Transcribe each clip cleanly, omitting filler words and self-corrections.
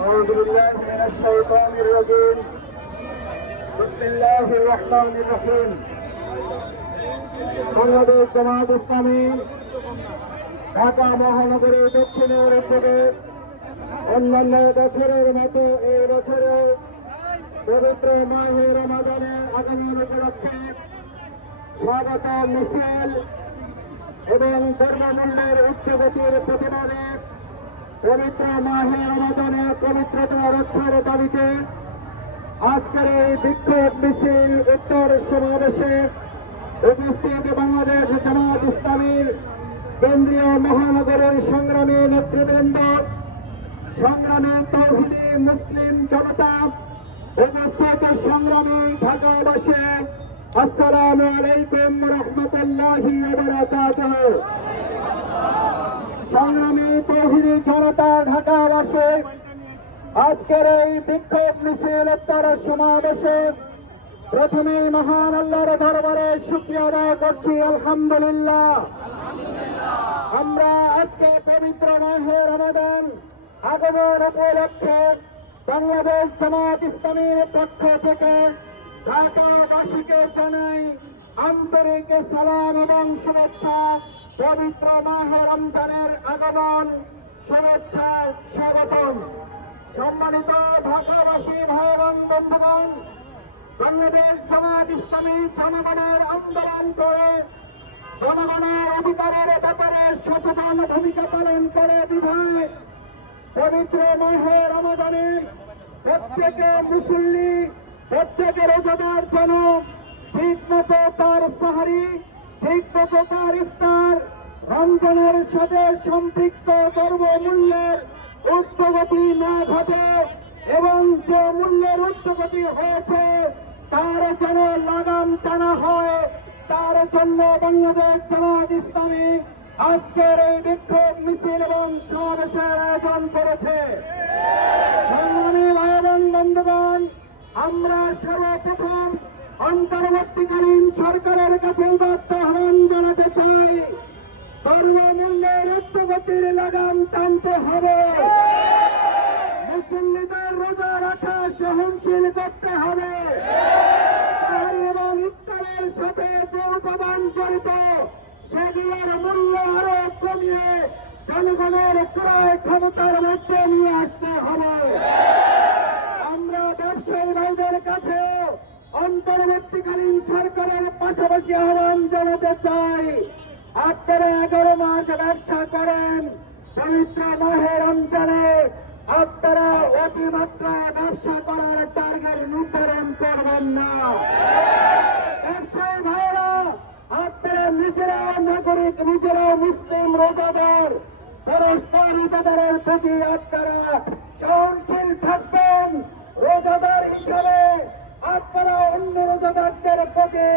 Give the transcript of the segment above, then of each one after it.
أعوذ بالله من الشيطان الرجيم بسم الله الرحمن الرحيم বাংলাদেশ জামায়াত ইসলামী ঢাকা মহানগরী দক্ষিণের উদ্যোগে অন্যান্য বছরের মতো এই বছরেও পবিত্র মাহে রমাদানের আগমন উপলক্ষে স্বাগত মিছিল এবং ধর্মমূল্যের উচ্চগতির প্রতিবাদে পবিত্র মাহে রমাদানের পবিত্রতা রক্ষার দাবিতে আজকের এই বিক্ষোভ মিছিল উত্তর সমাবেশে উপস্থিত বাংলাদেশ জামায়াত ইসলামীর কেন্দ্রীয় মহানগরের সংগ্রামী নেতৃবৃন্দ, সংগ্রামী তৌহিদি মুসলিম জনতা, উপস্থিত সংগ্রামী ঢাকাবাসী, আসসালামু আলাইকুম রহমতুল্লাহি ওয়া বারাকাতুহু। সংগ্রামী তৌহিদি জনতা, ঢাকাবাসী, আজকের এই বিক্ষোভ মিছিল উত্তর সমাবেশে প্রথমেই মহান আল্লাহর দরবারে শুকরিয়া আদায় করছি, আলহামদুলিল্লাহ। আমরা আজকে পবিত্র মাহে রমাদান আগমন উপলক্ষে বাংলাদেশ জামায়াত ইসলামীর পক্ষ থেকে ঢাকাবাসীকে জানাই আন্তরিক সালাম এবং শুভেচ্ছা। পবিত্র মাহে রমজানের আগমন, শুভেচ্ছা, স্বাগতম। সম্মানিত ঢাকাবাসী ভাই এবং বন্ধুগণ, বাংলাদেশ জামায়াত ইসলামী জনগণের আন্দোলন করে জনগণের অধিকারের ব্যাপারে সচেতন ভূমিকা পালন করে বিধায় পবিত্র মাহে রমাদানে প্রত্যেকে মুসল্লি, প্রত্যেকে রোজাদার যেন ঠিক মতো তার সাহারি, ঠিক মতো তার ইফতার রমজানের সাথে সম্পৃক্ত দ্রব্যমূল্যের ঊর্ধ্বগতি না ঘটে এবং যে মূল্যের ঊর্ধ্বগতি হয়েছে তার যেন লাগাম টানা হয়। তার জন্য বাংলাদেশ জামায়াত ইসলামী আজকের এই বিক্ষোভ মিছিল এবং সমাবেশের আয়োজন করেছে। সংগ্রামী ভাই এবং বন্ধুগণ, আমরা সর্বপ্রথম অন্তর্বর্তীকালীন সরকারের কাছে উদাত্ত আহ্বান জানাতে চাই, দ্রব্যমূল্যের ঊর্ধ্বগতির লাগাম টানতে হবে। মুসল্লিদের রোজা রাখা সহনশীল করতে হবে এবং ইফতারের সাথে যে উপাদান জড়িত সেগুলোর মূল্য আরো কমিয়ে জনগণের ক্রয় ক্ষমতার মধ্যে নিয়ে আসতে হবে। আমরা ব্যবসায়ী ভাইদের কাছে অন্তর্বর্তীকালীন সরকারের পাশাপাশি আহ্বান জানাতে চাই, আপনারা 11 মাস ব্যবসা করেন, পবিত্র মাহে রমজানে আপনারা অতিমাত্রায় ব্যবসা করার টার্গেট নির্ধারণ করবেন না। ব্যবসায়ী ভাইরা, আপনারা নিজেরাও নাগরিক, নিজেরাও মুসলিম রোজাদার, পরস্পর রোজাদারের প্রতি আপনারা সহনশীল থাকবেন। রোজাদার হিসাবে আপনারা অন্য রোজাদারদের প্রতি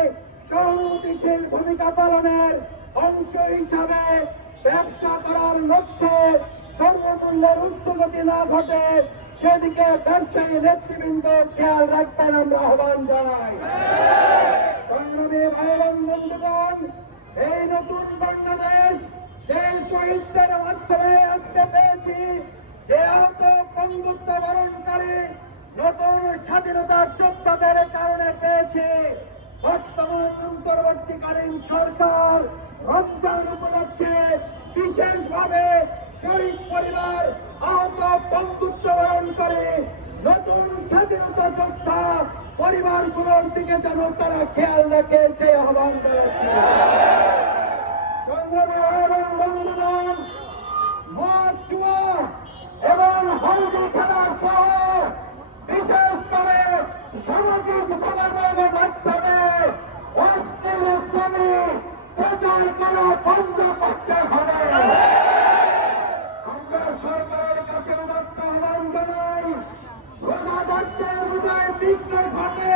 সহানুভূতিশীল ভূমিকা পালনের অংশ হিসাবে ব্যবসা করার লক্ষ্যে দ্রব্যমূল্যের ঊর্ধ্বগতি না ঘটে সেদিকে ব্যবসায়ী নেতৃবৃন্দ খেয়াল রাখবেন, আমরা আহ্বান জানাই। সংগ্রামী ভাই এবং বন্ধুগণ, এই নতুন বাংলাদেশ যে শহীদদের মাধ্যমে আজকে পেয়েছি, যে আহত বন্ধুত্ব বরণকারী নতুন স্বাধীনতার যোদ্ধাদের কারণে পেয়েছি, বর্তমান অন্তর্বর্তীকালীন সরকার রমজান উপলক্ষে বিশেষভাবে শহীদ পরিবার, আহত বন্ধুত্ব বরণ করে নতুন স্বাধীনতা যোদ্ধা পরিবারগুলোর দিকে যেন তারা খেয়াল রাখে সেই আহ্বান করেছে। সংগ্রামী এবং বন্ধুগণ, মদ, জুয়া এবং হলদি খেলা সহ বিশেষ করে সামাজিক যোগাযোগের মাধ্যমে অশ্লীল ছবি প্রচার করা বন্ধ করতে হবে। আমরা সরকারের কাছে উদাত্ত আহ্বান জানাই, রোজাদারদের রোজায় বিঘ্ন ঘটে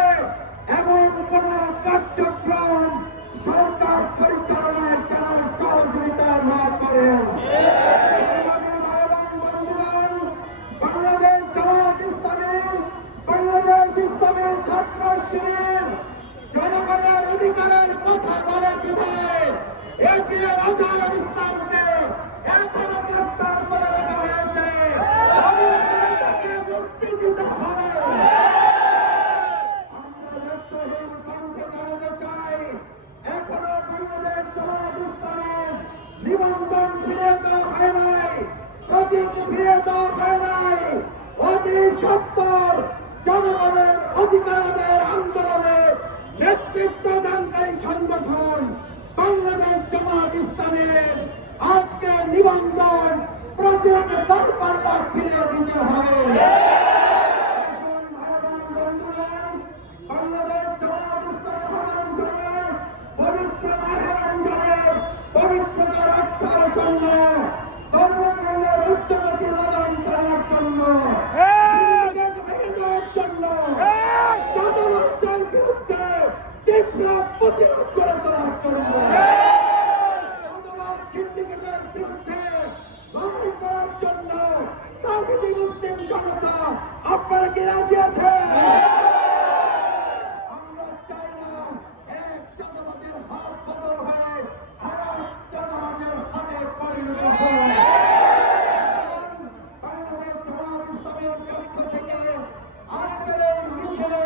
এমন কোন কার্যক্রম সরকার পরিচালনার জন্য সহযোগিতা না করেন। বাংলাদেশ জামায়াত ইসলামী, বাংলাদেশ ইসলামী ছাত্র শিবির জনগণের অধিকারের কথা বলে বিধায় এগিয়ে আজহারুল ইসলামকে এখনো গ্রেফতার করে রাখা হয়েছে। প্রতীক ফিরে দেওয়া হয় নাই। অতি সত্তর জনগণের অধিকারদের আন্দোলনে নেতৃত্ব দানকারী সংগঠন বাংলাদেশ জামাত ইসলামের আজকে নিবন্ধন প্রতীক দাঁড়পাল্লা ফিরে দিতে হবে। বাংলাদেশ জামাত ইসলামের পবিত্র মাহে রমজানের পবিত্রতা রক্ষার জন্য ধর্মমূল্যের উচ্চগতি লালন করার জন্য ভেঙে দেওয়ার জন্য চাঁদাবাজদের বিরুদ্ধে তীব্র প্রতিরোধ করে তোলার জন্য চাঁদাবাজ সিন্ডিকেটের বিরুদ্ধে লড়াই করার জন্য তাওহীদি মুসলিম জনতা আপনারা কি রাজি আছেন? আমরা চাই না এক চাঁদাবাজের হাত বদল হয়ে আরেক চাঁদাবাজের হাতে পরিণত হয়। বাংলাদেশ জামাত ইসলামের পক্ষ থেকে আজকের এই মিছিলে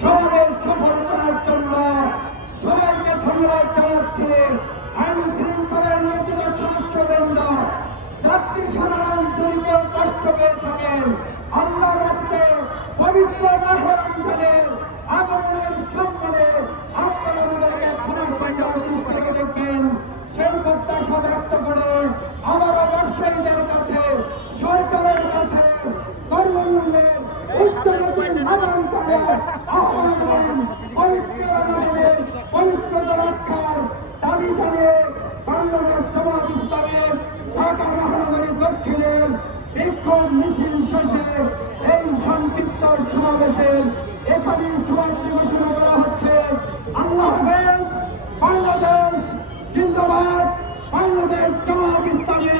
সমাবেশ সফল করার জন্য সবাইকে ধন্যবাদ জানাচ্ছি। আইন শৃঙ্খলা নিয়োজিত সদস্যবৃন্দ, যাত্রী সাধারণ যদি কেউ কষ্ট পেয়ে থাকেন, আল্লাহর রাস্তে পবিত্র মাহে রমজানের আগমনের সম্মানে আপনারা আমাদেরকে ক্ষমা সুন্দর দৃষ্টিতে দেখবেন সেই প্রত্যাশা ব্যক্ত করে আমারও ব্যবসায়ীদের কাছে, সরকারের কাছে দ্রব্যমূল্যের উচ্চগতি লালন করার আহ্বান করেন। পবিত্র রমজানের পবিত্রতা রক্ষার দাবি জানিয়ে বাংলাদেশ জামাত ইসলামের ঢাকা মহানগরী দক্ষিণের বিক্ষোভ মিছিল শেষে এই সংক্ষিপ্ত সমাবেশের এখানে সমাপ্তি ঘোষণা করা হচ্ছে। আল্লাহ হাফেজ। বাংলাদেশ জিন্দাবাদ। বাংলাদেশ জামাত ইসলামী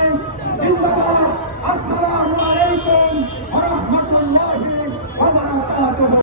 জিন্দাবাদ। আসসালামু আলাইকুম ওয়া রাহমাতুল্লাহি ওয়া বারাকাতুহু।